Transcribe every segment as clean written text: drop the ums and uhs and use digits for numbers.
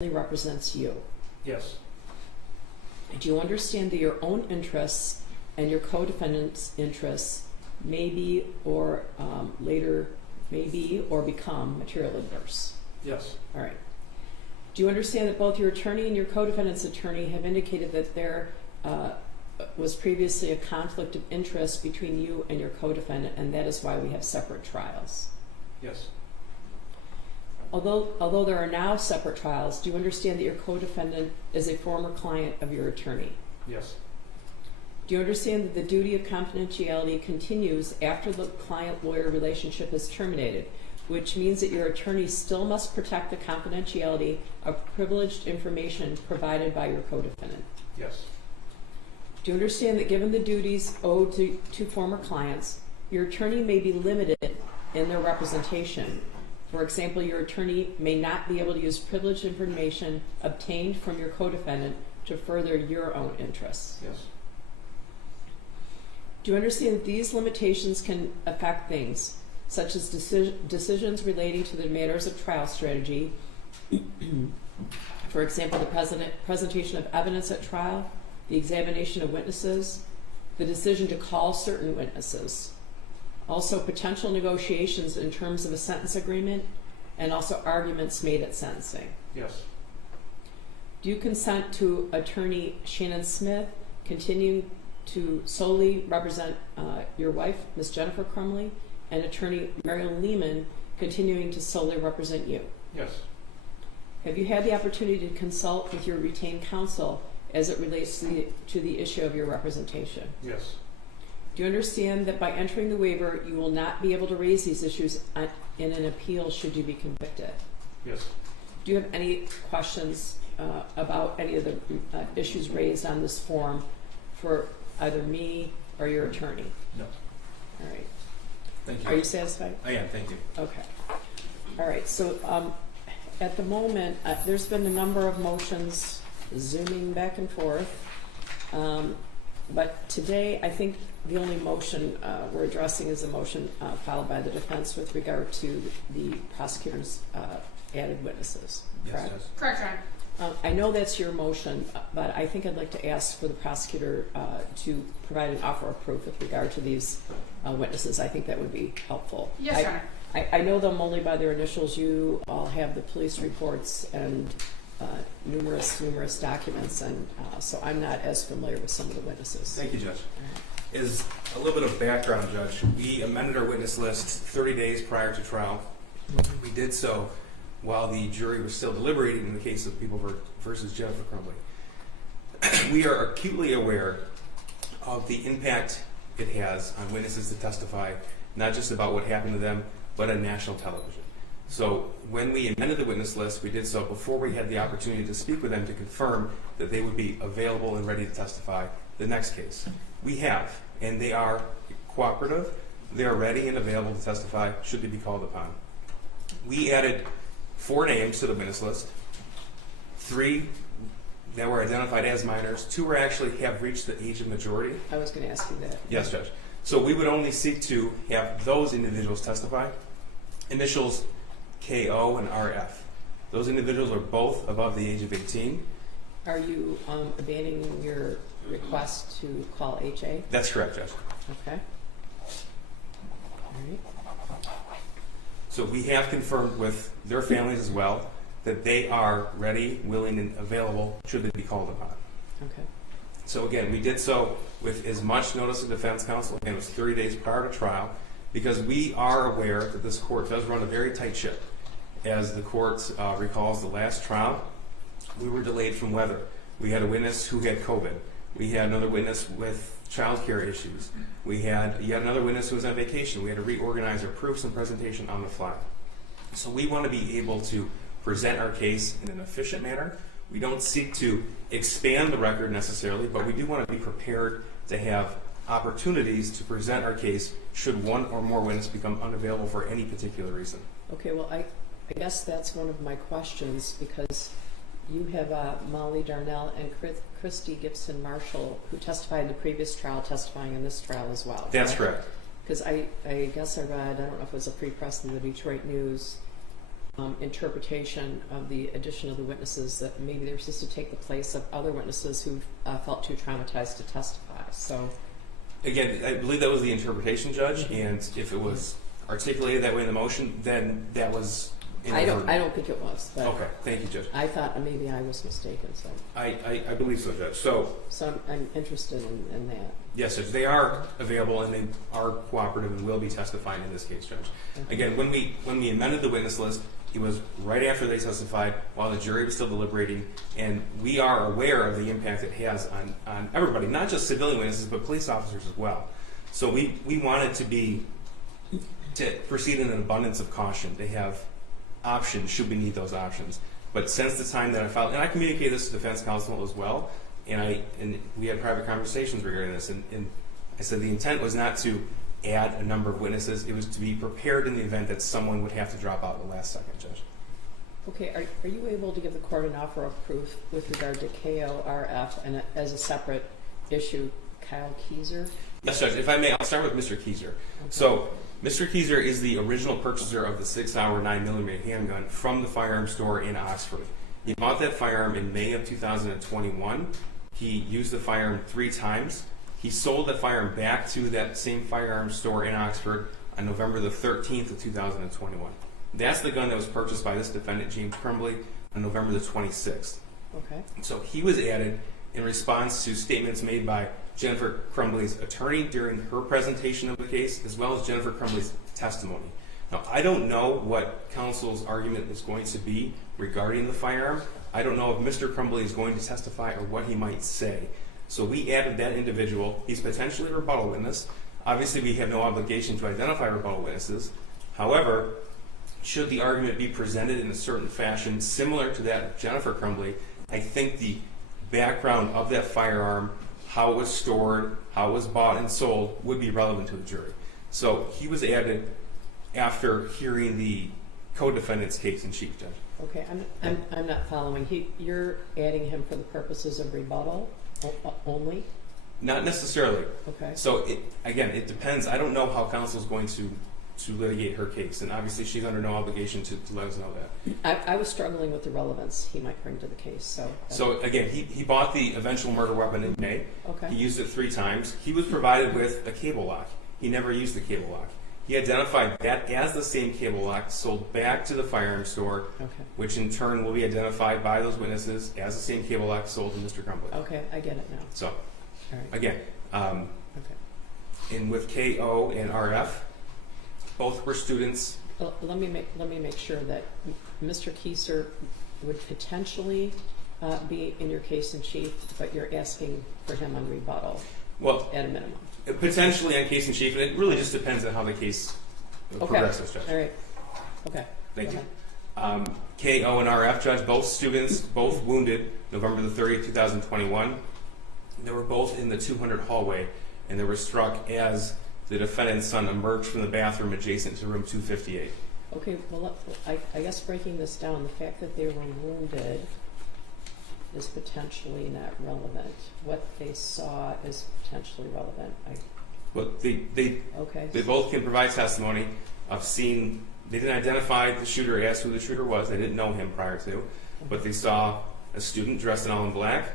represents you. Yes. Do you understand that your own interests and your co-defendant's interests may be or become materially adverse? Yes. All right. Do you understand that both your attorney and your co-defendant's attorney have indicated that there was previously a conflict of interest between you and your co-defendant, and that is why we have separate trials? Yes. Although there are now separate trials, do you understand that your co-defendant is a former client of your attorney? Yes. Do you understand that the duty of confidentiality continues after the client-lawyer relationship is terminated, which means that your attorney still must protect the confidentiality of privileged information provided by your co-defendant? Yes. Do you understand that given the duties owed to former clients, your attorney may be limited in their representation? For example, your attorney may not be able to use privileged information obtained from your co-defendant to further your own interests? Yes. Do you understand that these limitations can affect things such as decisions relating to the matters of trial strategy, for example, the presentation of evidence at trial, the examination of witnesses, the decision to call certain witnesses, also potential negotiations in terms of a sentence agreement, and also arguments made at sentencing? Yes. Do you consent to attorney Shannon Smith continuing to solely represent your wife, Ms. Jennifer Crumbley, and attorney Mariel Lehman continuing to solely represent you? Yes. Have you had the opportunity to consult with your retained counsel as it relates to the issue of your representation? Yes. Do you understand that by entering the waiver, you will not be able to raise these issues in an appeal should you be convicted? Yes. Do you have any questions about any of the issues raised on this form for either me or your attorney? No. All right. Thank you. Are you satisfied? I am, thank you. Okay. All right. So at the moment, there's been a number of motions zooming back and forth. But today, I think the only motion we're addressing is a motion filed by the defense with regard to the prosecutor's added witnesses. Correct? Yes. Correct, Your Honor. I know that's your motion, but I think I'd like to ask for the prosecutor to provide an offer of proof with regard to these witnesses. I think that would be helpful. Yes, Your Honor. I know them only by their initials. You all have the police reports and numerous documents, and so I'm not as familiar with some of the witnesses. Thank you, Judge. As a little bit of background, Judge, we amended our witness list 30 days prior to trial. We did so while the jury was still deliberating in the case of People versus Jennifer Crumbley. We are acutely aware of the impact it has on witnesses to testify, not just about what happened to them, but on national television. So when we amended the witness list, we did so before we had the opportunity to speak with them to confirm that they would be available and ready to testify the next case. We have, and they are cooperative. They are ready and available to testify should they be called upon. We added 4 names to the witness list, 3 that were identified as minors, 2 were actually have reached the age of majority. I was going to ask you that. Yes, Judge. So we would only seek to have those individuals testify. Initials KO and RF. Those individuals are both above the age of 18. Are you abandoning your request to call HA? That's correct, Judge. Okay. All right. So we have confirmed with their families as well that they are ready, willing, and available should they be called upon. Okay. So again, we did so with as much notice of defense counsel. Again, it was 30 days prior to trial, because we are aware that this court does run a very tight ship. As the court recalls the last trial, we were delayed from weather. We had a witness who had COVID. We had another witness with child care issues. We had yet another witness who was on vacation. We had to reorganize our proofs and presentation on the fly. So we want to be able to present our case in an efficient manner. We don't seek to expand the record necessarily, but we do want to be prepared to have opportunities to present our case should one or more witnesses become unavailable for any particular reason. Okay, well, I guess that's one of my questions, because you have Molly Darnell and Christy Gibson Marshall, who testified in the previous trial, testifying in this trial as well. That's correct. Because I guess I read, I don't know if it was a free press in the Detroit News, interpretation of the addition of the witnesses, that maybe they're supposed to take the place of other witnesses who felt too traumatized to testify. So, again, I believe that was the interpretation, Judge, and if it was articulated that way in the motion, then that was inadvertent. I don't think it was. But okay, thank you, Judge. I thought maybe I was mistaken. So I believe so, Judge. So I'm interested in that. yes, Judge, they are available and they are cooperative and will be testifying in this case, Judge. Okay. Again, when we amended the witness list, it was right after they testified while the jury was still deliberating, and we are aware of the impact it has on everybody, not just civilian witnesses, but police officers as well. So we wanted to proceed in an abundance of caution. They have options should we need those options. But since the time that I filed, and I communicated this to defense counsel as well, and we had private conversations regarding this, and I said the intent was not to add a number of witnesses, it was to be prepared in the event that someone would have to drop out at the last second, Judge. Okay, are you able to give the court an offer of proof with regard to KORF and as a separate issue, Kyle Keyser? Yes, Judge. If I may, I'll start with Mr. Keyser. Okay. So, Mr. Keyser is the original purchaser of the 6-hour 9mm handgun from the firearm store in Oxford. He bought that firearm in May of 2021. He used the firearm 3 times. He sold the firearm back to that same firearm store in Oxford on November the 13th of 2021. That's the gun that was purchased by this defendant, James Crumbley, on November the 26th. Okay. So he was added in response to statements made by Jennifer Crumbley's attorney during her presentation of the case, as well as Jennifer Crumbley's testimony. Now, I don't know what counsel's argument is going to be regarding the firearm. I don't know if Mr. Crumbley is going to testify or what he might say. So we added that individual. He's potentially a rebuttal witness. Obviously, we have no obligation to identify rebuttal witnesses. However, should the argument be presented in a certain fashion similar to that of Jennifer Crumbley, I think the background of that firearm, how it was stored, how it was bought and sold, would be relevant to the jury. So he was added after hearing the co-defendant's case in chief, Judge. Okay, I'm not following. You're adding him for the purposes of rebuttal only? Not necessarily. Okay. So it depends. I don't know how counsel is going to litigate her case, and obviously she's under no obligation to let us know that. I was struggling with the relevance he might bring to the case. So again, he bought the eventual murder weapon in May. Okay. He used it 3 times. He was provided with a cable lock. He never used the cable lock. He identified that as the same cable lock sold back to the firearm store, okay, which in turn will be identified by those witnesses as the same cable lock sold to Mr. Crumbley. Okay, I get it now. So, all right. again, Okay. and with KO and RF, both were students. Well, let me make sure that Mr. Keyser would potentially be in your case in chief, but you're asking for him on rebuttal. Well, at a minimum. Potentially on case in chief, and it really just depends on how the case progresses, Judge. All right. Okay. Thank you. KO and RF, Judge, both students, both wounded, November the 30th, 2021. They were both in the 200 hallway, and they were struck as the defendant's son emerged from the bathroom adjacent to room 258. Okay, well, I guess breaking this down, the fact that they were wounded is potentially not relevant. What they saw is potentially relevant. Well, they both can provide testimony of seeing. They didn't identify the shooter as who the shooter was. They didn't know him prior to, but they saw a student dressed in all in black.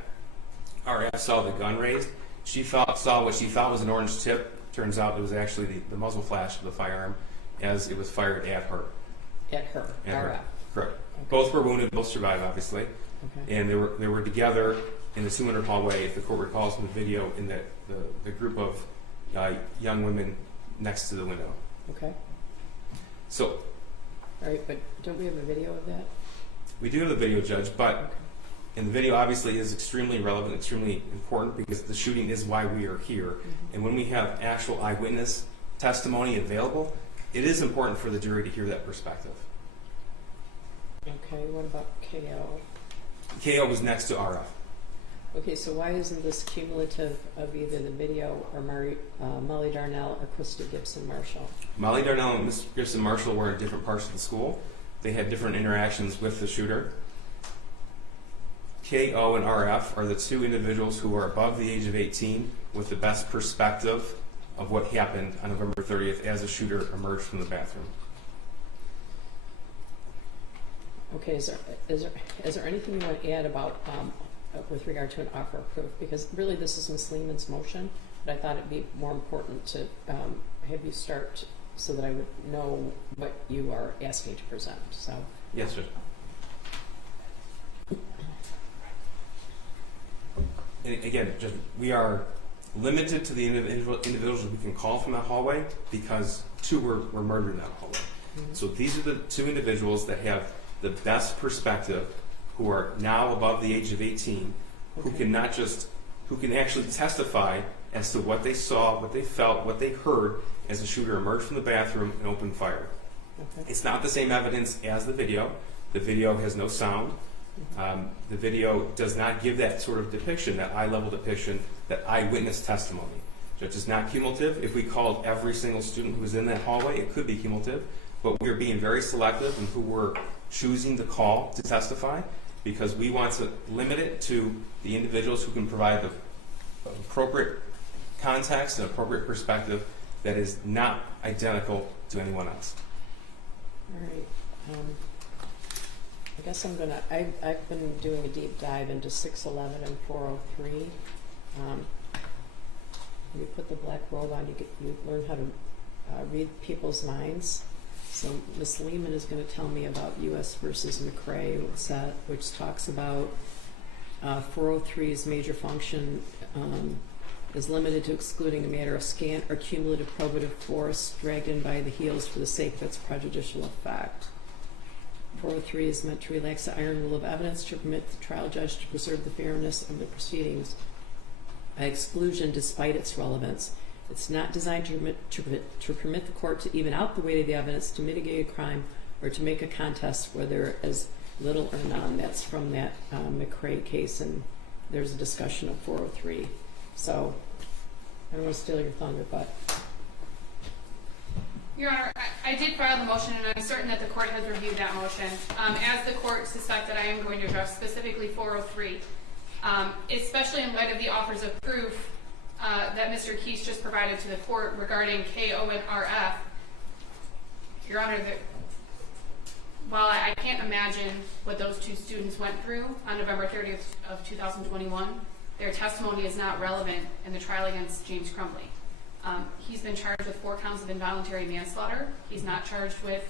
RF saw the gun raised. She saw what she thought was an orange tip. Turns out it was actually the muzzle flash of the firearm as it was fired at her. At her. RF. Correct. Okay. Both were wounded. Both survived, obviously. Okay. And they were together in the 200 hallway. If the court recalls from the video, in the group of young women next to the window. Okay. So. All right, but don't we have a video of that? We do have the video, Judge, but okay. And the video obviously is extremely relevant, extremely important, because the shooting is why we are here. Mm-hmm. And when we have actual eyewitness testimony available, it is important for the jury to hear that perspective. Okay, what about KO? KO was next to RF. Okay, so why isn't this cumulative of either the video or Molly Darnell or Krista Gibson Marshall? Molly Darnell and Miss Gibson Marshall were in different parts of the school. They had different interactions with the shooter. KO and RF are the 2 individuals who are above the age of 18 with the best perspective of what happened on November 30th as the shooter emerged from the bathroom. Okay, is there anything you want to add about, with regard to an offer of proof? Because really this is Ms. Lehman's motion, but I thought it'd be more important to have you start so that I would know what you are asking to present, so. Yes, sir. And again, just, we are limited to the individuals we can call from that hallway because 2 were murdered in that hallway. Mm-hmm. So these are the 2 individuals that have the best perspective, who are now above the age of 18, who Okay. can not just, who can actually testify as to what they saw, what they felt, what they heard as the shooter emerged from the bathroom and opened fire. Okay. It's not the same evidence as the video. The video has no sound. The video does not give that sort of depiction, that eye-level depiction, that eyewitness testimony. So it's just not cumulative. If we called every single student who was in that hallway, it could be cumulative, but we're being very selective in who we're choosing to call to testify because we want to limit it to the individuals who can provide the appropriate context and appropriate perspective that is not identical to anyone else. All right. I guess I'm gonna. I've been doing a deep dive into 611 and 403. When you put the black robe on, you learn how to read people's minds. So Ms. Lehman is going to tell me about U.S. versus McRae, which talks about 403's major function is limited to excluding a matter of scant or cumulative probative force dragged in by the heels for the sake of its prejudicial effect. 403 is meant to relax the iron rule of evidence to permit the trial judge to preserve the fairness of the proceedings by exclusion despite its relevance. It's not designed to permit the court to even out the weight of the evidence to mitigate a crime or to make a contest where there is little or none. That's from that McRae case, and there's a discussion of 403. So I don't want to steal your thunder, but Your Honor, I did file the motion, and I'm certain that the court has reviewed that motion. As the court suspected, I am going to address specifically 403, especially in light of the offers of proof that Mr. Keese just provided to the court regarding KO and RF. Your Honor, while I can't imagine what those 2 students went through on November 30th of 2021, their testimony is not relevant in the trial against James Crumbley. He's been charged with 4 counts of involuntary manslaughter. He's not charged with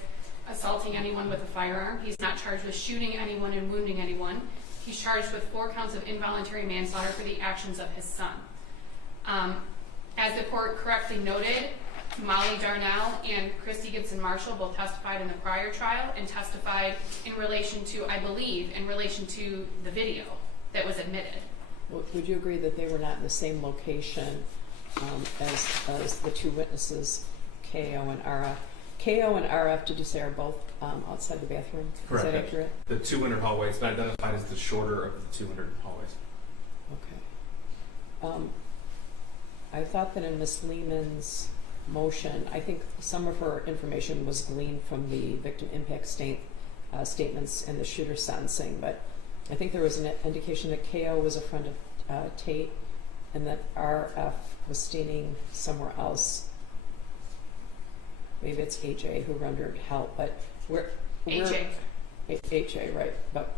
assaulting anyone with a firearm. He's not charged with shooting anyone and wounding anyone. He's charged with 4 counts of involuntary manslaughter for the actions of his son. As the court correctly noted, Molly Darnell and Christy Gibson Marshall both testified in the prior trial and testified in relation to, I believe, in relation to the video that was admitted. would you agree that they were not in the same location as the 2 witnesses, KO and RF? KO and RF, did you say, are both outside the bathroom? Correct. Is that accurate? The 200 hallway has been identified as the shorter of the 200 hallways. Okay. I thought that in Ms. Lehman's motion, I think some of her information was gleaned from the victim impact statements and the shooter sentencing, but I think there was an indication that KO was a friend of Tate and that RF was staying somewhere else. Maybe it's HA who rendered help, but we're HA. HA, right? But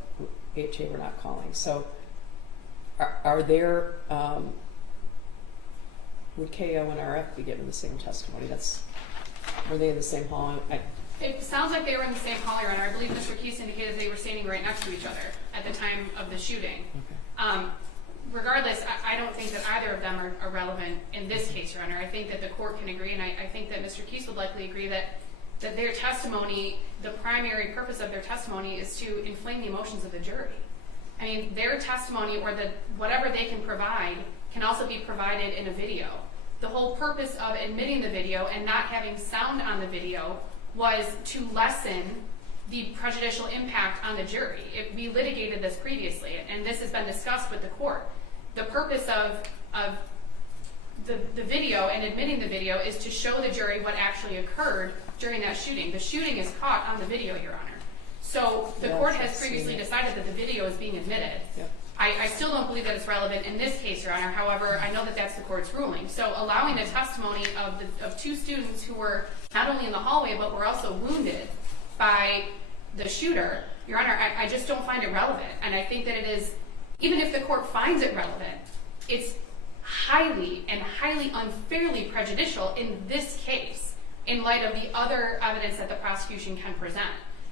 HA we're not calling. So, are there? Would KO and RF be given the same testimony? Were they in the same hall? It sounds like they were in the same hall, Your Honor. I believe Mr. Keese indicated they were standing right next to each other at the time of the shooting. Okay. Regardless, I don't think that either of them are relevant in this case, Your Honor. I think that the court can agree, and I think that Mr. Keese would likely agree that their testimony, the primary purpose of their testimony is to inflame the emotions of the jury. I mean, their testimony or whatever they can provide can also be provided in a video. The whole purpose of admitting the video and not having sound on the video was to lessen the prejudicial impact on the jury. We litigated this previously, and this has been discussed with the court. The purpose of the video and admitting the video is to show the jury what actually occurred during that shooting. The shooting is caught on the video, Your Honor. So the court has previously decided that the video is being admitted. Yep. I still don't believe that it's relevant in this case, Your Honor. However, I know that that's the court's ruling. So allowing the testimony of 2 students who were not only in the hallway but were also wounded by the shooter, Your Honor, I just don't find it relevant. And I think that it is, even if the court finds it relevant, it's highly and highly unfairly prejudicial in this case in light of the other evidence that the prosecution can present.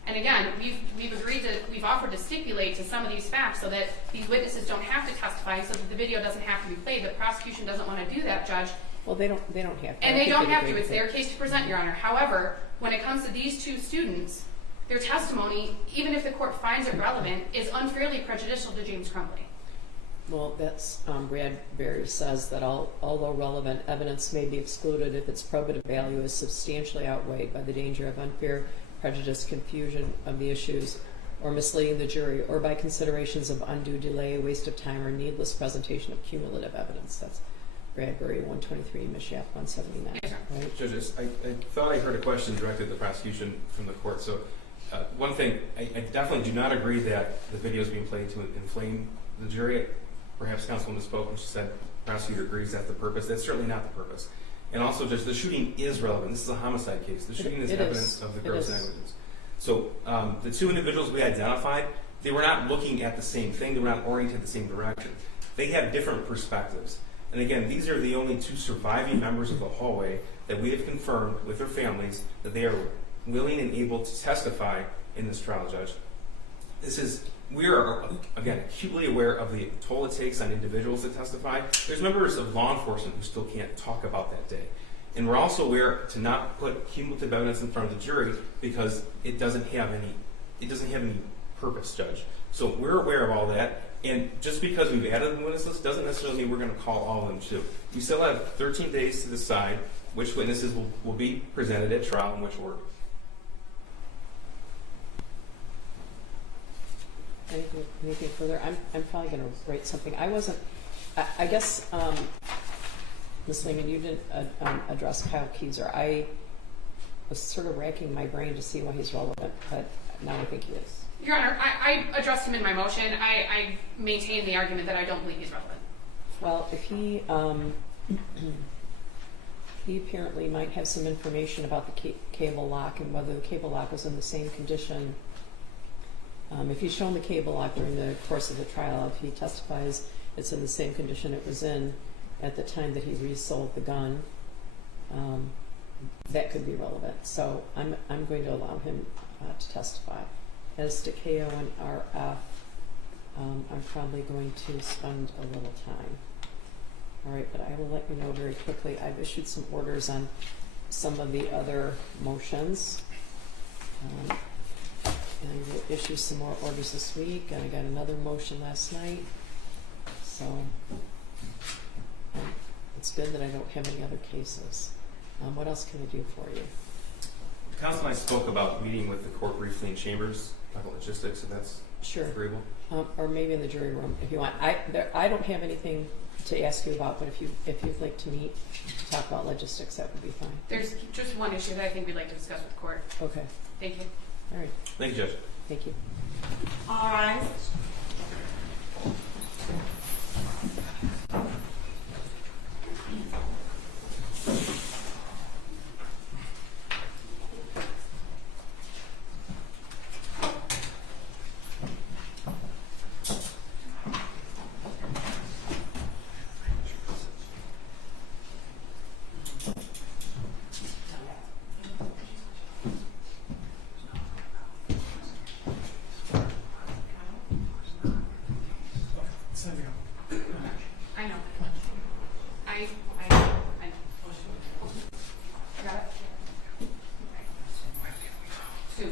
And again, we've offered to stipulate to some of these facts so that these witnesses don't have to testify, so that the video doesn't have to be played. The prosecution doesn't want to do that, Judge. Well, they don't have to. And they don't have to. It's their case to present, Your Honor. However, when it comes to these two students, their testimony, even if the court finds it relevant, is unfairly prejudicial to James Crumbley. Well, that's Bradbury says that although relevant evidence may be excluded if its probative value is substantially outweighed by the danger of unfair prejudice, confusion of the issues, or misleading the jury, or by considerations of undue delay, waste of time, or needless presentation of cumulative evidence. That's Bradbury 123, Mishap 179. Yes, sir. Right? Judges, I thought I heard a question directed at the prosecution from the court. So one thing, I definitely do not agree that the video is being played to inflame the jury. Perhaps counsel misspoke when she said the prosecutor agrees that's the purpose. That's certainly not the purpose. And also, Judge, the shooting is relevant. This is a homicide case. The shooting is evidence of the gross negligence. So the two individuals we identified, they were not looking at the same thing. They were not oriented the same direction. They have different perspectives. And again, these are the only two surviving members of the hallway that we have confirmed with their families that they are willing and able to testify in this trial, Judge. We are, again, acutely aware of the toll it takes on individuals to testify. There's members of law enforcement who still can't talk about that day. And we're also aware to not put cumulative evidence in front of the jury because it doesn't have any purpose, Judge. So we're aware of all that. And just because we've added the witness list doesn't necessarily mean we're going to call all of them too. We still have 13 days to decide which witnesses will be presented at trial in which order. Anything further? I'm probably going to write something. I guess, Ms. Lehman, you didn't address Kyle Keyser. I was sort of racking my brain to see why he's relevant, but now I think he is. Your Honor, I addressed him in my motion. I maintain the argument that I don't believe he's relevant. Well, if he apparently might have some information about the cable lock and whether the cable lock was in the same condition. If he's shown the cable lock during the course of the trial, if he testifies it's in the same condition it was in at the time that he resold the gun, that could be relevant. So I'm going to allow him to testify. As to KO and RF, I'm probably going to spend a little time. All right, but I will let you know very quickly. I've issued some orders on some of the other motions. And we'll issue some more orders this week. And I got another motion last night. So it's good that I don't have any other cases. What else can I do for you? Counsel and I spoke about meeting with the court briefly in chambers, talk about logistics, if that's Sure. agreeable. Or maybe in the jury room if you want. I don't have anything to ask you about, but if you'd like to meet to talk about logistics, that would be fine. There's just one issue that I think we'd like to discuss with the court. Okay. Thank you. All right. Thank you, Judge. Thank you. All right. I know. I know. Got it? Two.